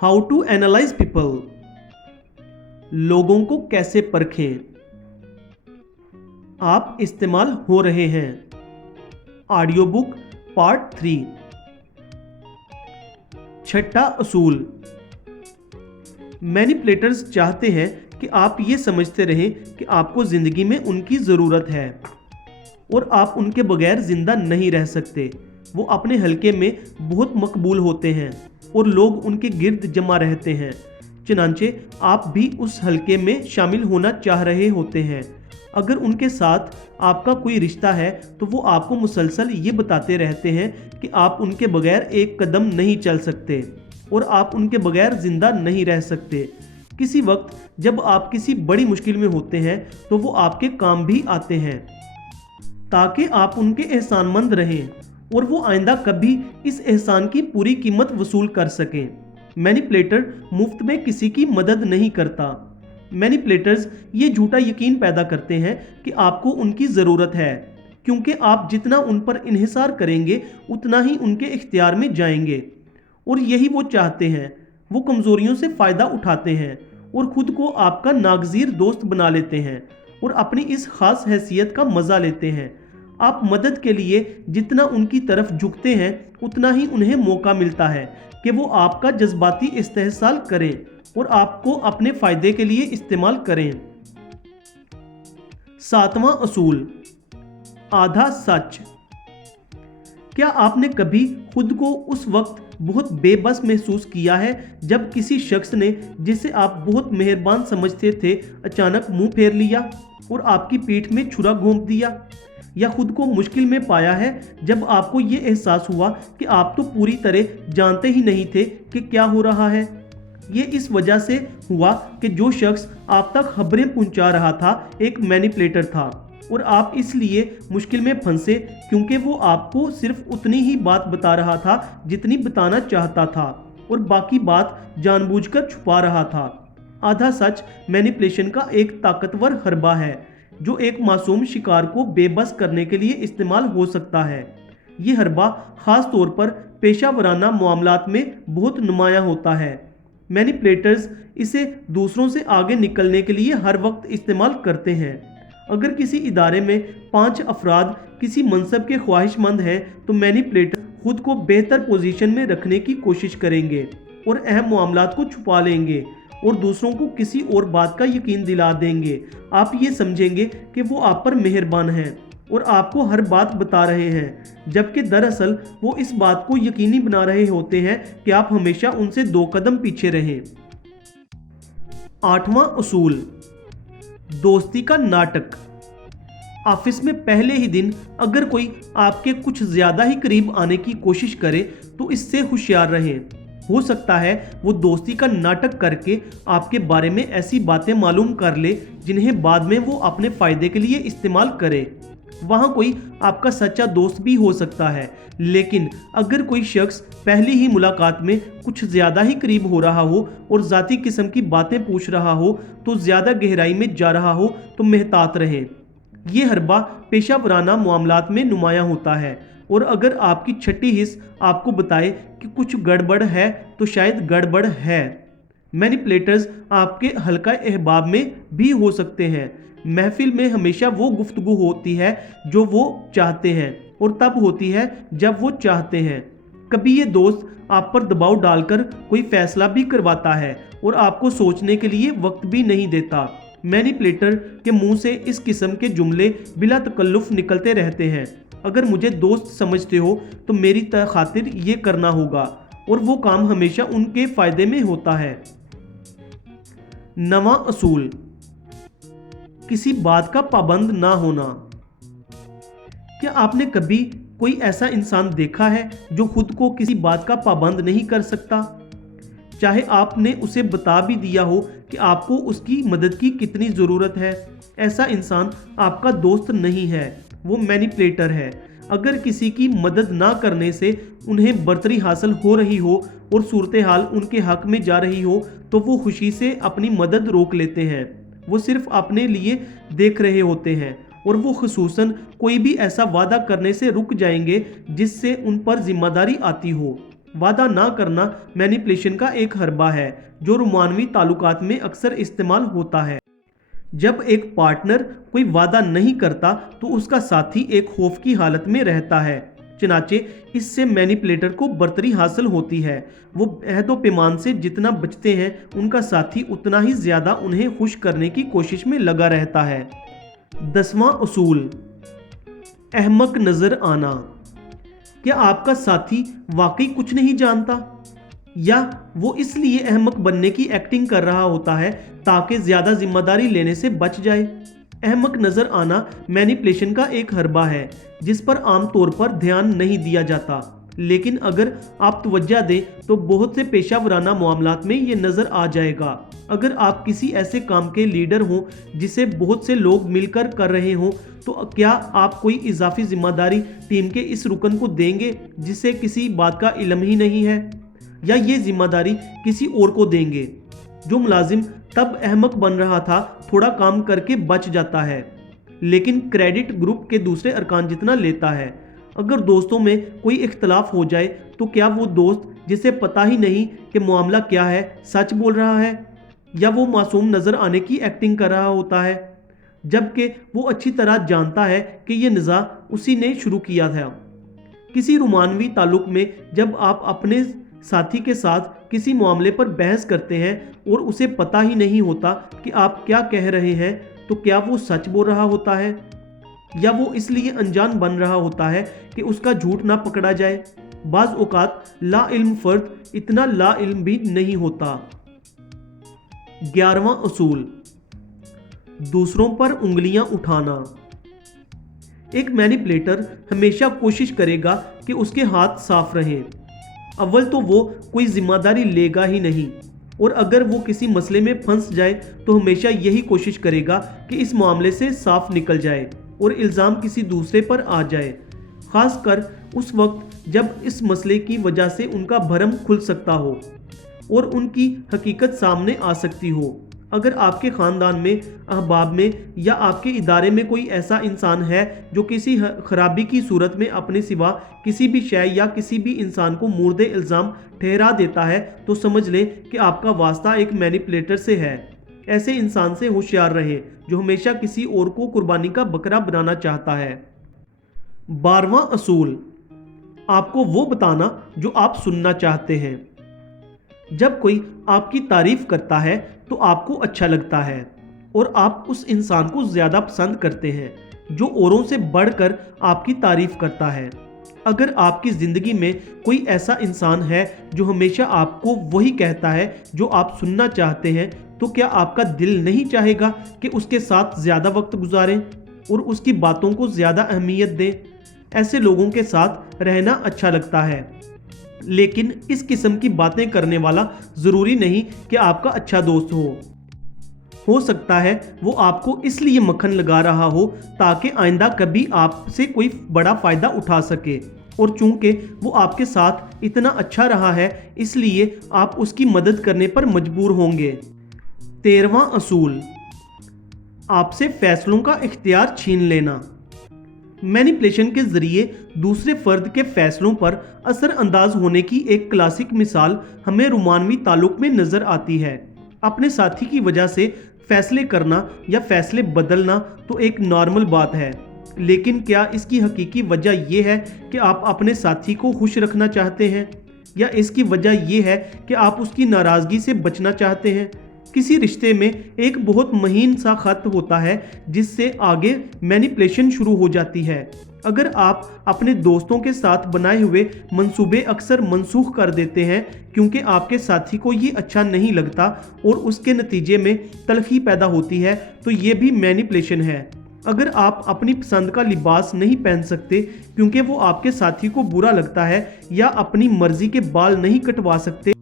How to analyse people, लोगों को कैसे परखें। आप इस्तेमाल हो रहे हैं। Audio book part 3। छठा असूल, मैनिपुलेटर्स चाहते हैं कि आप ये समझते रहें कि आपको जिंदगी में उनकी ज़रूरत है और आप उनके बगैर जिंदा नहीं रह सकते। वो अपने हलके में बहुत मकबूल होते हैं और लोग उनके गिर्द जमा रहते हैं। चुनांचे आप भी उस हलके में शामिल होना चाह रहे होते हैं। अगर उनके साथ आपका कोई रिश्ता है तो वो आपको मुसलसल ये बताते रहते हैं कि आप उनके बगैर एक कदम नहीं चल सकते और आप उनके बगैर जिंदा नहीं रह सकते। किसी वक्त जब आप किसी बड़ी मुश्किल में होते हैं तो वो आपके काम भी आते हैं ताकि आप उनके एहसानमंद रहें और वो आइंदा कभी इस एहसान की पूरी कीमत वसूल कर सकें। मैनिपुलेटर मुफ्त में किसी की मदद नहीं करता। मैनिपुलेटर्स ये झूठा यकीन पैदा करते हैं कि आपको उनकी ज़रूरत है, क्योंकि आप जितना उन पर इन्हिसार करेंगे उतना ही उनके इख्तियार में जाएंगे और यही वो चाहते हैं। वो कमज़ोरियों से फ़ायदा उठाते हैं और ख़ुद को आपका नागज़ीर दोस्त बना लेते हैं और अपनी इस ख़ास हैसियत का मज़ा लेते हैं। आप मदद के लिए जितना उनकी तरफ झुकते हैं उतना ही उन्हें मौका मिलता है कि वो आपका जज्बाती इस्तेहसाल करें और आपको अपने फ़ायदे के लिए इस्तेमाल करें। सातवां असूल, आधा सच। क्या आपने कभी खुद को उस वक्त बहुत बेबस महसूस किया है जब किसी शख्स ने जिसे आप बहुत मेहरबान समझते थे अचानक मुंह फेर लिया और आपकी पीठ में छुरा घोंप दिया? या खुद को मुश्किल में पाया है जब आपको ये एहसास हुआ कि आप तो पूरी तरह जानते ही नहीं थे कि क्या हो रहा है? ये इस वजह से हुआ कि जो शख्स आप तक खबरें पहुंचा रहा था एक मैनिपुलेटर था और आप इसलिए मुश्किल में फंसे क्योंकि वो आपको सिर्फ उतनी ही बात बता रहा था जितनी बताना चाहता था और बाकी बात जानबूझकर छुपा रहा था। आधा सच मैनिपुलेशन का एक ताकतवर हरबा है जो एक मासूम शिकार को बेबस करने के लिए इस्तेमाल हो सकता है। ये हरबा ख़ास तौर पर पेशा वराना मामलात में बहुत नुमायाँ होता है। मैनिपुलेटर्स इसे दूसरों से आगे निकलने के लिए हर वक्त इस्तेमाल करते हैं। अगर किसी इदारे में 5 अफराद किसी मनसब के ख्वाहिशमंद हैं तो मैनिपुलेटर खुद को बेहतर पोजीशन में रखने की कोशिश करेंगे और अहम मामलात को छुपा लेंगे और दूसरों को किसी और बात का यकीन दिला देंगे। आप ये समझेंगे कि वो आप पर मेहरबान हैं और आपको हर बात बता रहे हैं, जबकि दरअसल वो इस बात को यकीनी बना रहे होते हैं कि आप हमेशा उनसे 2 कदम पीछे रहें। आठवां असूल, दोस्ती का नाटक। ऑफिस में पहले ही दिन अगर कोई आपके कुछ ज़्यादा ही करीब आने की कोशिश करे तो इससे होशियार रहें। हो सकता है वो दोस्ती का नाटक करके आपके बारे में ऐसी बातें मालूम कर ले जिन्हें बाद में वो अपने फ़ायदे के लिए इस्तेमाल करे। वहाँ कोई आपका सच्चा दोस्त भी हो सकता है, लेकिन अगर कोई शख्स पहली ही मुलाकात में कुछ ज़्यादा ही करीब हो रहा हो और ज़ाती किस्म की बातें पूछ रहा हो तो ज़्यादा गहराई में जा रहा हो तो महतात रहें। ये हरबा पेशा वराना मामलात में नुमायाँ होता है और अगर आपकी छठी हिस्स आपको बताए कि कुछ गड़बड़ है तो शायद गड़बड़ है। मैनिपुलेटर्स आपके हल्का अहबाब में भी हो सकते हैं। महफिल में हमेशा वो गुफ्तगू होती है जो वो चाहते हैं और तब होती है जब वो चाहते हैं। कभी ये दोस्त आप पर दबाव डालकर कोई फैसला भी करवाता है और आपको सोचने के लिए वक्त भी नहीं देता। मैनिपुलेटर के मुंह से इस किस्म के जुमले बिला तकल्लुफ़ निकलते रहते हैं। अगर मुझे दोस्त समझते हो तो मेरी खातिर ये करना होगा, और वो काम हमेशा उनके फ़ायदे में होता है। 9वां असूल, किसी बात का पाबंद ना होना। क्या आपने कभी कोई ऐसा इंसान देखा है जो खुद को किसी बात का पाबंद नहीं कर सकता? चाहे आपने उसे बता भी दिया हो कि आपको उसकी मदद की कितनी ज़रूरत है, ऐसा इंसान आपका दोस्त नहीं है, वो मैनिपुलेटर है। अगर किसी की मदद ना करने से उन्हें बर्तरी हासिल हो रही हो और सूरत हाल उनके हक में जा रही हो तो वो खुशी से अपनी मदद रोक लेते हैं। वो सिर्फ अपने लिए देख रहे होते हैं और वो खुसूसन कोई भी ऐसा वादा करने से रुक जाएंगे जिससे उन पर जिम्मेदारी आती हो। वादा ना करना मैनिपुलेशन का एक हरबा है जो रोमानवी ताल्लुकात में अक्सर इस्तेमाल होता है। जब एक पार्टनर कोई वादा नहीं करता तो उसका साथी एक खौफ की हालत में रहता है, चनाचे इससे मैनिपुलेटर को बर्तरी हासिल होती है। वो अहदो पैमान से जितना बचते हैं उनका साथी उतना ही ज़्यादा उन्हें खुश करने की कोशिश में लगा रहता है। 10वां उसूल, अहमक नज़र आना। क्या आपका साथी वाकई कुछ नहीं जानता, या वो इसलिए अहमक बनने की एक्टिंग कर रहा होता है ताकि ज़्यादा जिम्मेदारी लेने से बच जाए? अहमक नज़र आना मैनिपुलेशन का एक हरबा है जिस पर आमतौर पर ध्यान नहीं दिया जाता, लेकिन अगर आप तवज्जो दें तो बहुत से पेशा वराना मामलात में ये नज़र आ जाएगा। अगर आप किसी ऐसे काम के लीडर हों जिसे बहुत से लोग मिलकर कर रहे हों, तो क्या आप कोई इजाफी जिम्मेदारी टीम के इस रुकन को देंगे जिसे किसी बात का इल्म ही नहीं है, या ये जिम्मेदारी किसी और को देंगे? जो मुलाजिम तब अहमक बन रहा था थोड़ा काम करके बच जाता है, लेकिन क्रेडिट ग्रुप के दूसरे अरकान जितना लेता है। अगर दोस्तों में कोई इख्तलाफ हो जाए तो क्या वो दोस्त जिसे पता ही नहीं कि मामला क्या है सच बोल रहा है, या वो मासूम नज़र आने की एक्टिंग कर रहा होता है, जबकि वो अच्छी तरह जानता है कि ये निज़ा उसी ने शुरू किया था। किसी रोमानवी ताल्लुक में जब आप अपने साथी के साथ किसी मामले पर बहस करते हैं और उसे पता ही नहीं होता कि आप क्या कह रहे हैं, तो क्या वो सच बोल रहा होता है, या वो इसलिए अनजान बन रहा होता है कि उसका झूठ ना पकड़ा जाए? बाज़ औक़ात ला इल्म फर्द इतना ला इल्म भी नहीं होता। 11वां उसूल, दूसरों पर उंगलियां उठाना। एक मैनिपुलेटर हमेशा कोशिश करेगा कि उसके हाथ साफ रहें। अव्वल तो वो कोई जिम्मेदारी लेगा ही नहीं, और अगर वो किसी मसले में फंस जाए तो हमेशा यही कोशिश करेगा कि इस मामले से साफ निकल जाए और इल्ज़ाम किसी दूसरे पर आ जाए, ख़ासकर उस वक्त जब इस मसले की वजह से उनका भरम खुल सकता हो और उनकी हकीकत सामने आ सकती हो। अगर आपके ख़ानदान में, अहबाब में या आपके इदारे में कोई ऐसा इंसान है जो किसी खराबी की सूरत में अपने सिवा किसी भी शय या किसी भी इंसान को मुर्दे इल्ज़ाम ठहरा देता है, तो समझ लें कि आपका वास्ता एक मैनिपुलेटर से है। ऐसे इंसान से होशियार रहें जो हमेशा किसी और को कुर्बानी का बकरा बनाना चाहता है। 12वां असूल, आपको वो बताना जो आप सुनना चाहते हैं। जब कोई आपकी तारीफ करता है तो आपको अच्छा लगता है और आप उस इंसान को ज़्यादा पसंद करते हैं जो औरों से बढ़कर आपकी तारीफ करता है। अगर आपकी ज़िंदगी में कोई ऐसा इंसान है जो हमेशा आपको वही कहता है जो आप सुनना चाहते हैं, तो क्या आपका दिल नहीं चाहेगा कि उसके साथ ज़्यादा वक्त गुजारें और उसकी बातों को ज़्यादा अहमियत दें? ऐसे लोगों के साथ रहना अच्छा लगता है, लेकिन इस किस्म की बातें करने वाला ज़रूरी नहीं कि आपका अच्छा दोस्त हो सकता है वो आपको इसलिए मक्खन लगा रहा हो ताकि आइंदा कभी आपसे कोई बड़ा फ़ायदा उठा सके, और चूंकि वो आपके साथ इतना अच्छा रहा है इसलिए आप उसकी मदद करने पर मजबूर होंगे। 13वां असूल, आपसे फैसलों का इख्तियार छीन लेना। मैनिपुलेशन के ज़रिए दूसरे फ़र्द के फ़ैसलों पर असर अंदाज होने की एक क्लासिक मिसाल हमें रोमानवी ताल्लुक में नज़र आती है। अपने साथी की वजह से फ़ैसले करना या फ़ैसले बदलना तो एक नॉर्मल बात है, लेकिन क्या इसकी हकीकी वजह यह है कि आप अपने साथी को खुश रखना चाहते हैं, या इसकी वजह यह है कि आप उसकी नाराज़गी से बचना चाहते हैं? किसी रिश्ते में एक बहुत महीन सा खत होता है जिससे आगे मैनिपुलेशन शुरू हो जाती है। अगर आप अपने दोस्तों के साथ बनाए हुए मंसूबे अक्सर मनसूख कर देते हैं क्योंकि आपके साथी को ये अच्छा नहीं लगता और उसके नतीजे में तलखी पैदा होती है, तो ये भी मैनिपुलेशन है। अगर आप अपनी पसंद का लिबास नहीं पहन सकते क्योंकि वो आपके साथी को बुरा लगता है, या अपनी मर्जी के बाल नहीं कटवा सकते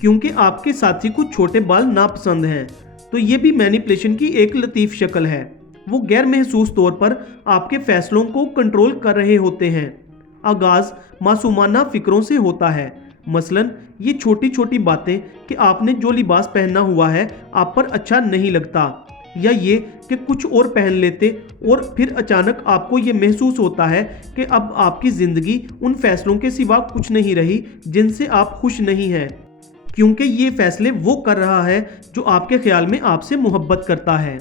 क्योंकि आपके साथी को छोटे बाल नापसंद हैं, तो ये भी मैनिपुलेशन की एक लतीफ़ शक्ल है। वो गैर महसूस तौर पर आपके फैसलों को कंट्रोल कर रहे होते हैं। आगाज़ मासूमाना फ़िक्रों से होता है, मसलन ये छोटी छोटी बातें कि आपने जो लिबास पहना हुआ है आप पर अच्छा नहीं लगता, या ये कि कुछ और पहन लेते और फिर अचानक आपको ये महसूस होता है कि अब आपकी ज़िंदगी उन फैसलों के सिवा कुछ नहीं रही जिनसे आप खुश नहीं हैं, क्योंकि ये फैसले वो कर रहा है जो आपके ख्याल में आपसे मोहब्बत करता है।